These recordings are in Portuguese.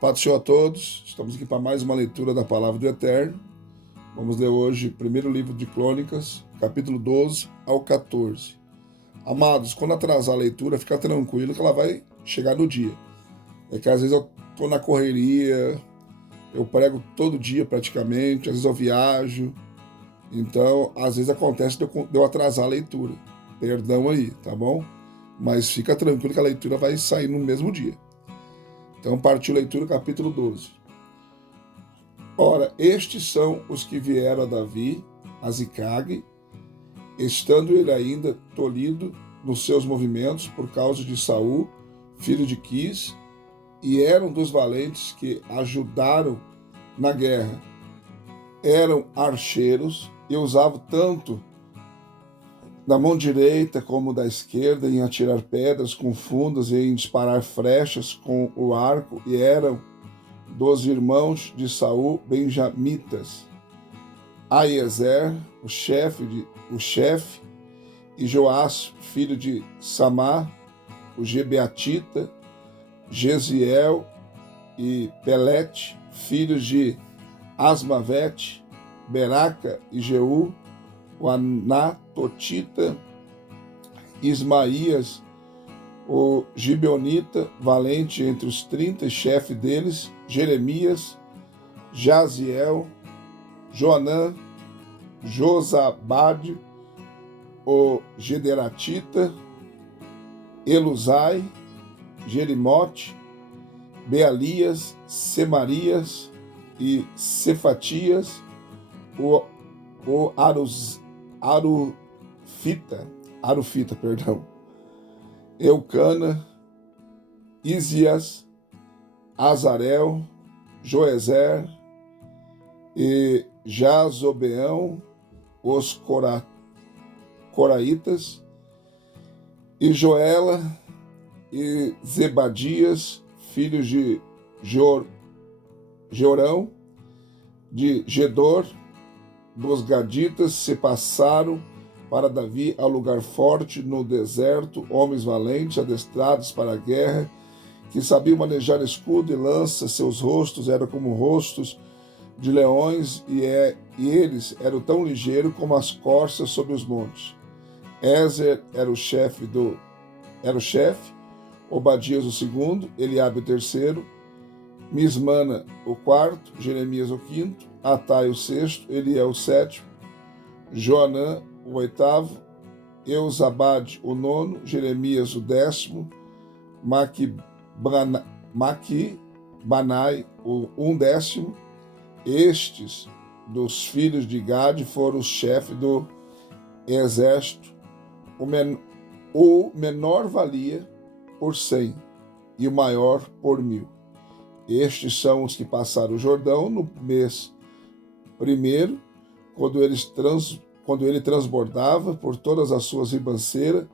Paz do Senhor a todos, estamos aqui para mais uma leitura da Palavra do Eterno. Vamos ler hoje o primeiro livro de Crônicas, capítulo 12 ao 14. Amados, quando atrasar a leitura, fica tranquilo que ela vai chegar no dia. É que às vezes eu estou na correria, eu prego todo dia praticamente, às vezes eu viajo, então às vezes acontece de eu atrasar a leitura. Perdão aí, tá bom? Mas fica tranquilo que a leitura vai sair no mesmo dia. Então partiu a leitura, capítulo 12. Ora, estes são os que vieram a Davi, a Ziclag, estando ele ainda tolhido nos seus movimentos por causa de Saul, filho de Quis, e eram dos valentes que ajudaram na guerra. Eram archeiros e usavam tanto da mão direita como da esquerda em atirar pedras com fundas e em disparar flechas com o arco, e eram dos irmãos de Saul benjamitas, Aiezer, o chefe, e Joás, filho de Samar, o Gebeatita, Gesiel e Pelete, filhos de Asmavete, Beraca e Jeú, o Anatotita, Ismaías, o Gibeonita, valente entre os 30 e chefe deles, Jeremias, Jaziel, Joanã, Josabade, o Gederatita, Elusai, Jerimote, Bealias, Semarias e Cefatias, o Arufita, Eucana, Isias, Azarel, Joezer e Jazobeão, os Coraitas, e Joela e Zebadias, filhos de Jorão, de Gedor, dos Gaditas, se passaram para Davi a lugar forte no deserto, homens valentes, adestrados para a guerra, que sabiam manejar escudo e lança, seus rostos eram como rostos de leões, e eles eram tão ligeiros como as corças sobre os montes. Ezer era o chefe, Obadias o segundo, Eliabe o terceiro, Mismana o quarto, Jeremias o quinto, Atai o sexto, Eliel o sétimo, Joanã o oitavo, Eusabade o nono, Jeremias o décimo, Maquibanai o undécimo. Estes dos filhos de Gade foram os chefes do exército. O menor valia por 100 e o maior por 1000. Estes são os que passaram o Jordão no mês primeiro, quando ele transbordava por todas as suas ribanceiras,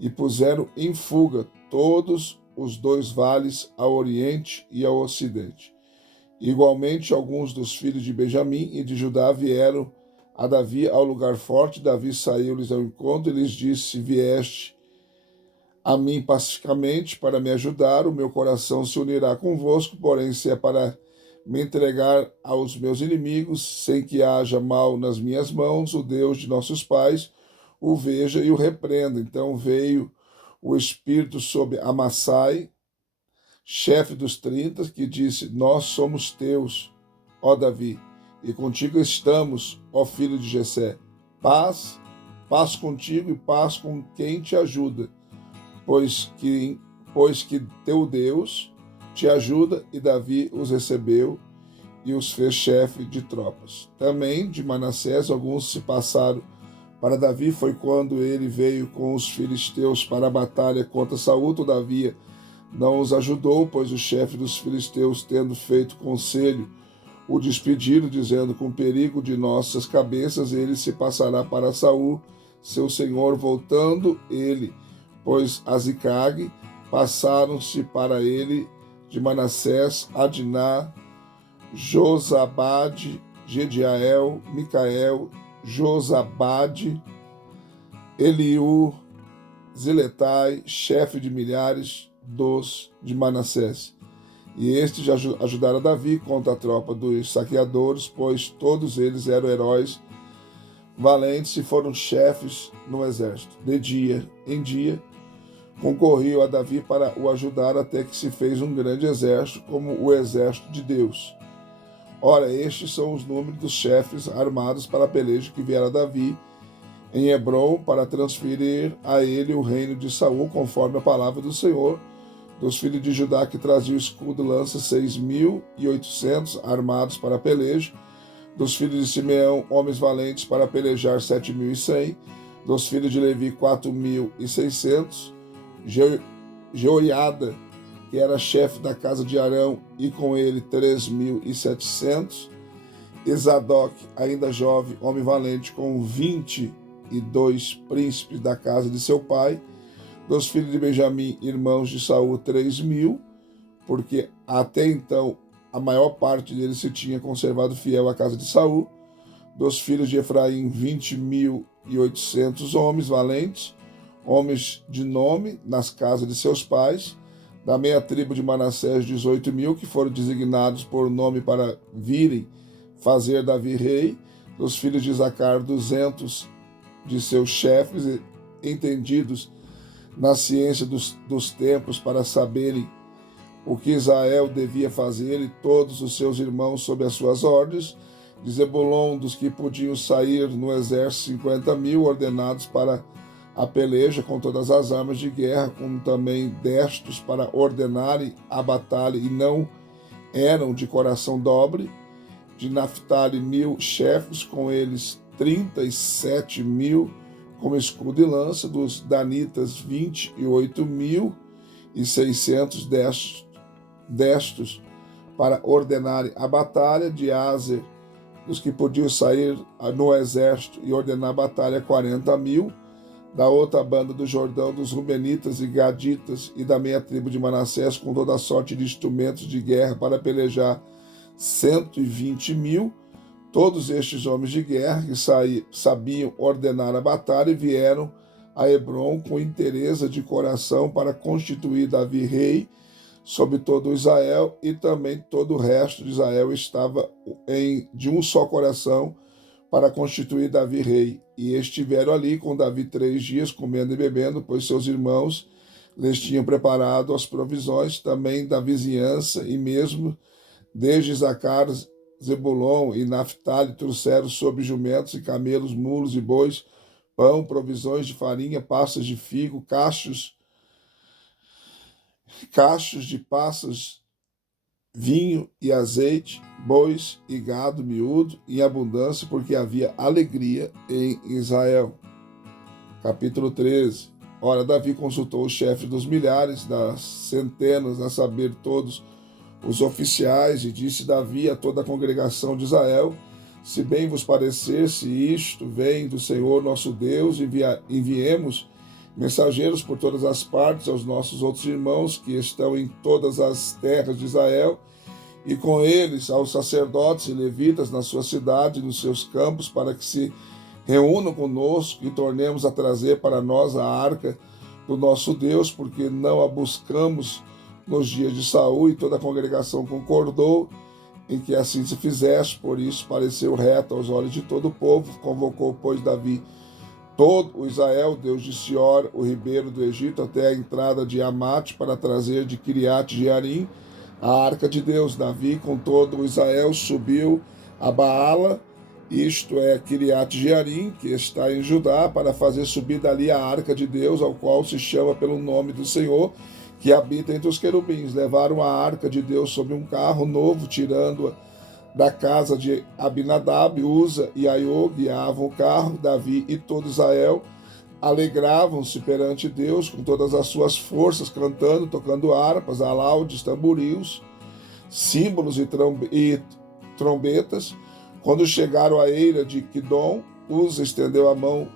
e puseram em fuga todos os 2 vales ao oriente e ao ocidente. Igualmente, alguns dos filhos de Benjamim e de Judá vieram a Davi ao lugar forte. Davi saiu-lhes ao encontro e lhes disse: vieste a mim pacificamente para me ajudar, o meu coração se unirá convosco, porém se é para me entregar aos meus inimigos, sem que haja mal nas minhas mãos, o Deus de nossos pais o veja e o repreenda. Então veio o Espírito sobre Amassai, chefe dos 30, que disse: nós somos teus, ó Davi, e contigo estamos, ó filho de Jessé. Paz contigo e paz com quem te ajuda, pois que teu Deus te ajuda. E Davi os recebeu e os fez chefe de tropas. Também de Manassés alguns se passaram para Davi. Foi quando ele veio com os filisteus para a batalha contra Saul. Todavia não os ajudou, pois o chefe dos filisteus, tendo feito conselho, o despediram, dizendo: com perigo de nossas cabeças ele se passará para Saul, seu senhor. Voltando ele, pois a Ziclag, passaram-se para ele de Manassés, Adná, Josabade, Gediael, Micael, Josabade, Eliú, Ziletai, chefe de milhares dos de Manassés. E estes ajudaram Davi contra a tropa dos saqueadores, pois todos eles eram heróis valentes e foram chefes no exército. De dia em dia, concorriam a Davi para o ajudar até que se fez um grande exército, como o exército de Deus. Ora, estes são os números dos chefes armados para a peleja que vieram a Davi em Hebrom para transferir a ele o reino de Saul, conforme a palavra do Senhor. Dos filhos de Judá que traziam escudo e lança 6.800 armados para a peleja. Dos filhos de Simeão, homens valentes para pelejar 7.100. Dos filhos de Levi, 4.600. Jeoiada, que era chefe da casa de Arão, e com ele 3.700. Zadok, ainda jovem, homem valente, com 22 príncipes da casa de seu pai. Dos filhos de Benjamim, irmãos de Saul, 3.000, porque até então a maior parte deles se tinha conservado fiel à casa de Saul. Dos filhos de Efraim, 20.800 homens valentes, homens de nome nas casas de seus pais. Da meia tribo de Manassés, 18.000, que foram designados por nome para virem fazer Davi rei. Dos filhos de Isacar, 200 de seus chefes, entendidos na ciência dos tempos, para saberem o que Israel devia fazer, e todos os seus irmãos sob as suas ordens. De Zebulon, dos que podiam sair no exército, 50.000, ordenados para a peleja com todas as armas de guerra, como também destos para ordenarem a batalha, e não eram de coração dobre. De Naphtali, 1.000 chefes, com eles 37.000 como escudo e lança. Dos danitas, 28.600 destos para ordenarem a batalha. De Aser, dos que podiam sair no exército e ordenar a batalha, 40.000. Da outra banda do Jordão, dos Rubenitas e Gaditas, e da meia tribo de Manassés, com toda sorte de instrumentos de guerra para pelejar, 120.000. Todos estes homens de guerra que sabiam ordenar a batalha vieram a Hebrom com interesse de coração para constituir Davi rei sobre todo Israel, e também todo o resto de Israel estava de um só coração para constituir Davi rei. E estiveram ali com Davi 3 dias, comendo e bebendo, pois seus irmãos lhes tinham preparado as provisões, também da vizinhança, e mesmo desde Isacar, Zebulon e Naphtali trouxeram sobre jumentos e camelos, mulos e bois, pão, provisões de farinha, pastas de figo, cachos de passas, vinho e azeite, bois e gado miúdo em abundância, porque havia alegria em Israel. Capítulo 13. Ora, Davi consultou o chefe dos milhares, das centenas, a saber, todos os oficiais, e disse Davi a toda a congregação de Israel: se bem vos parecer, se isto vem do Senhor nosso Deus, enviemos mensageiros por todas as partes aos nossos outros irmãos que estão em todas as terras de Israel, e com eles aos sacerdotes e levitas na sua cidade e nos seus campos, para que se reúnam conosco e tornemos a trazer para nós a arca do nosso Deus, porque não a buscamos nos dias de Saul. E toda a congregação concordou em que assim se fizesse, por isso pareceu reto aos olhos de todo o povo. Convocou, pois, Davi todo o Israel, Deus de Sior, o ribeiro do Egito, até a entrada de Amate, para trazer de Kiriat Jearim a arca de Deus. Davi, com todo o Israel, subiu a Baala, isto é, Kiriat Jearim, que está em Judá, para fazer subir dali a arca de Deus, ao qual se chama pelo nome do Senhor, que habita entre os querubins. Levaram a arca de Deus sobre um carro novo, tirando-a da casa de Abinadab. Uza e Aiô guiavam o carro. Davi e todo Israel alegravam-se perante Deus com todas as suas forças, cantando, tocando harpas, alaudes, tamboris, símbolos e trombetas. Quando chegaram à eira de Quidom, Uza estendeu a mão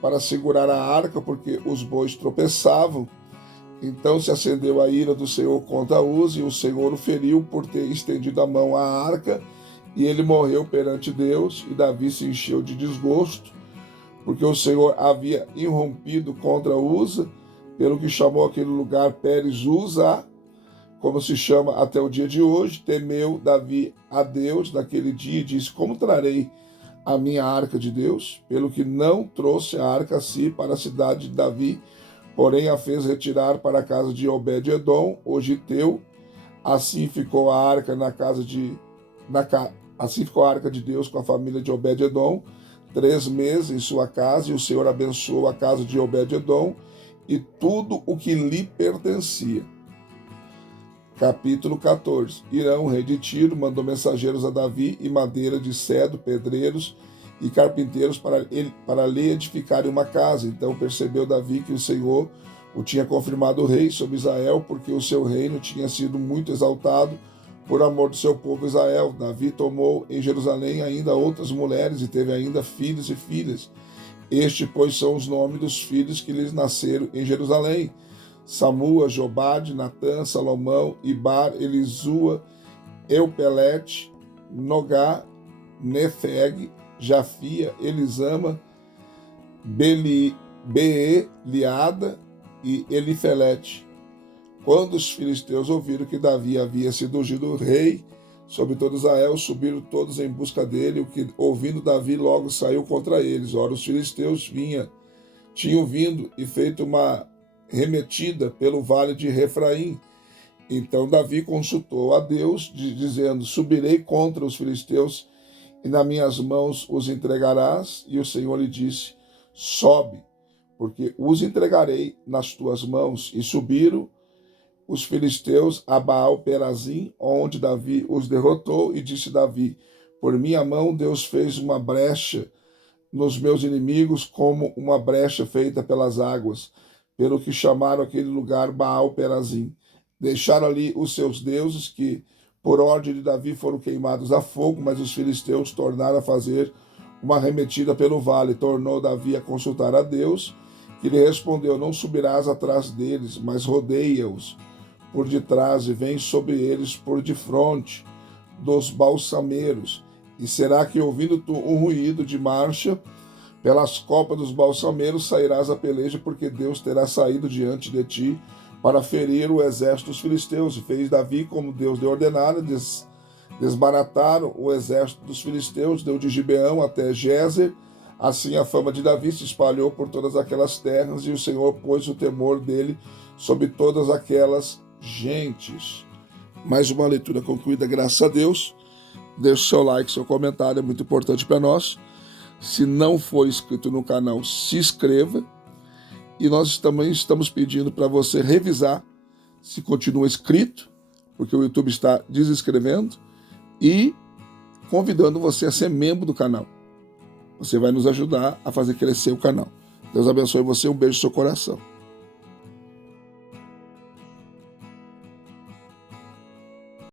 para segurar a arca, porque os bois tropeçavam. Então se acendeu a ira do Senhor contra Uza, e o Senhor o feriu por ter estendido a mão à arca, e ele morreu perante Deus. E Davi se encheu de desgosto, porque o Senhor havia irrompido contra Uza, pelo que chamou aquele lugar Pérez Uza, como se chama até o dia de hoje. Temeu Davi a Deus naquele dia e disse: como trarei a minha arca de Deus? Pelo que não trouxe a arca a si para a cidade de Davi, porém a fez retirar para a casa de Obed-edom, o giteu. Assim ficou a arca assim ficou a arca de Deus com a família de Obed-edom 3 meses em sua casa, e o Senhor abençoou a casa de Obed-edom e tudo o que lhe pertencia. Capítulo 14. Irão, rei de Tiro, mandou mensageiros a Davi e madeira de cedro, pedreiros e carpinteiros para lhe edificarem uma casa. Então percebeu Davi que o Senhor o tinha confirmado rei sobre Israel, porque o seu reino tinha sido muito exaltado por amor do seu povo Israel. Davi tomou em Jerusalém ainda outras mulheres e teve ainda filhos e filhas. Pois, são os nomes dos filhos que lhes nasceram em Jerusalém: Samua, Jobade, Natã, Salomão, Ibar, Elisua, Eupelete, Nogá, Nefeg, Jafia, Elisama, Beeliada e Elifelete. Quando os filisteus ouviram que Davi havia sido ungido rei sobre todo Israel, subiram todos em busca dele, o que, ouvindo Davi, logo saiu contra eles. Ora, os filisteus tinham vindo e feito uma remetida pelo vale de Refraim. Então Davi consultou a Deus, dizendo: subirei contra os filisteus e nas minhas mãos os entregarás? E o Senhor lhe disse: sobe, porque os entregarei nas tuas mãos. E subiram os filisteus a Baal-perazim, onde Davi os derrotou, e disse Davi: por minha mão Deus fez uma brecha nos meus inimigos, como uma brecha feita pelas águas, pelo que chamaram aquele lugar Baal-perazim. Deixaram ali os seus deuses, que por ordem de Davi foram queimados a fogo, mas os filisteus tornaram a fazer uma arremetida pelo vale. Tornou Davi a consultar a Deus, que lhe respondeu: não subirás atrás deles, mas rodeia-os por detrás e vem sobre eles por defronte dos balsameiros. E será que, ouvindo tu um ruído de marcha pelas copas dos balsameiros, sairás a peleja, porque Deus terá saído diante de ti para ferir o exército dos filisteus. E fez Davi como Deus lhe ordenara, desbarataram o exército dos filisteus, deu de Gibeão até Gézer. Assim a fama de Davi se espalhou por todas aquelas terras, e o Senhor pôs o temor dele sobre todas aquelas gentes. Mais uma leitura concluída, graças a Deus. Deixe o seu like, seu comentário, é muito importante para nós. Se não for inscrito no canal, se inscreva. E nós também estamos pedindo para você revisar se continua inscrito, porque o YouTube está desinscrevendo, e convidando você a ser membro do canal. Você vai nos ajudar a fazer crescer o canal. Deus abençoe você, um beijo no seu coração.